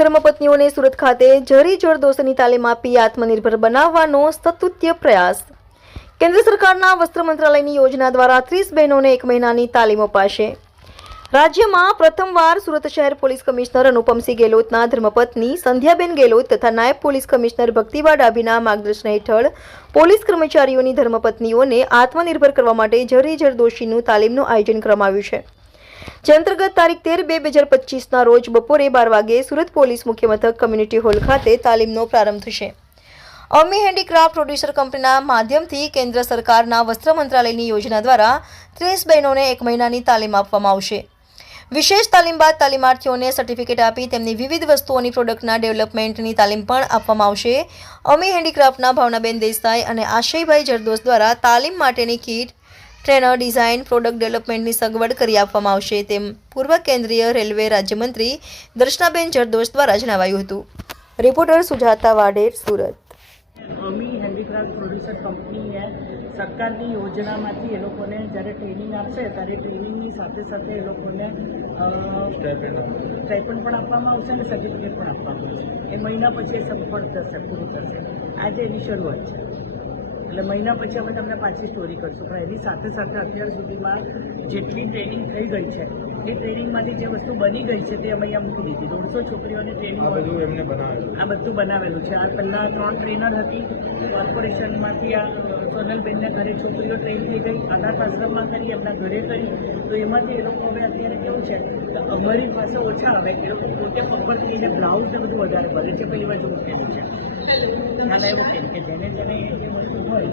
ધર્મપત્નીઓને સુરત ખાતે જરી જરદોશીની તાલીમ આપી આત્મનિર્ભર બનાવવાનો સ્તુત્ય પ્રયાસ। કેન્દ્ર સરકારના વસ્ત્ર મંત્રાલયની યોજના દ્વારા 30 બહેનોને 1 મહિનાની તાલીમ અપાશે। રાજ્યમાં પ્રથમવાર સુરત શહેર પોલીસ કમિશનર અનુપમસિંહ ગેહલોતના ધર્મપત્ની સંધ્યાબેન ગેહલોત તથા નાયબ પોલીસ કમિશનર ભક્તિબા ડાભીના માર્ગદર્શન હેઠળ પોલીસ કર્મચારીઓની ધર્મપત્નીઓને આત્મનિર્ભર કરવા માટે જરી જરદોશીનું તાલીમનું આયોજન કરવામાં આવ્યું છે, જે અંતર્ગત તારીખ 13/2/2025ના રોજ બપોરે 12 વાગ્યે સુરત પોલીસ મુખ્ય મથક કમ્યુનિટી હોલ ખાતે તાલીમનો પ્રારંભ થશે। અમી હેન્ડીક્રાફ્ટ પ્રોડ્યુસર કંપનીના માધ્યમથી કેન્દ્ર સરકારના વસ્ત્ર મંત્રાલયની યોજના દ્વારા 30 બહેનોને 1 મહિનાની તાલીમ આપવામાં આવશે। વિશેષ તાલીમ બાદ તાલીમાર્થીઓને સર્ટિફિકેટ આપી તેમની વિવિધ વસ્તુઓની પ્રોડક્ટના ડેવલપમેન્ટની તાલીમ પણ આપવામાં આવશે। અમી હેન્ડીક્રાફ્ટના ભાવનાબેન દેસાઈ અને આશયભાઈ જરદોશ દ્વારા તાલીમ માટેની કીટ, ટ્રેનર, ડિઝાઇન, પ્રોડક્ટ ડેવલપમેન્ટની સગવડ કરી આપવામાં આવશે તેમ પૂર્વ કેન્દ્રીય રેલવે રાજ્યમંત્રી દર્શનાબેન જરદોશ દ્વારા જણાવાયું હતું। રિપોર્ટર સુજાતા વાડેર, સુરત। અમી હેન્ડીક્રાફ્ટ પ્રોડ્યુસર કંપની है સરકારની યોજનામાંથી એ લોકોને જ્યારે ટ્રેનિંગ આપશે ત્યારે ટ્રેનિંગની સાથે સાથે એ લોકોને સ્ટાઇપન્ડ પણ આપવામાં આવશે અને સર્ટિફિકેટ પણ આપવામાં આવશે। એ મહિના પછી એ સફળ થશે, પૂરું થશે। આજે એની શરૂઆત છે, એટલે મહિના પછી અમે તમને પાછી સ્ટોરી કરશું, પણ એની સાથે સાથે અત્યાર સુધીમાં જેટલી ટ્રેનિંગ થઈ ગઈ છે એ ટ્રેનિંગમાંથી જે વસ્તુ બની ગઈ છે તે અમે અહીંયા મૂકી દીધી। 150 છોકરીઓની ટ્રેનિંગ આ બધું બનાવેલું છે। આ પહેલાં 3 ટ્રેનર હતી કોર્પોરેશનમાંથી, આ સોનલબેનને ઘરે છોકરીઓ ટ્રેન થઈ ગઈ, અનાથ આશ્રમમાં કરી, એમના ઘરે કરી, તો એમાંથી એ લોકો હવે અત્યારે કેવું છે કે અમારી પાસે ઓછા આવે, એ લોકો પોતે પગભર થઈને બ્લાઉઝ ને બધું વધારે ભરે છે, પેલી બાજુ મૂકેલું છે। ખ્યાલ આવ્યો કે જેને જેને એ વસ્તુ હોય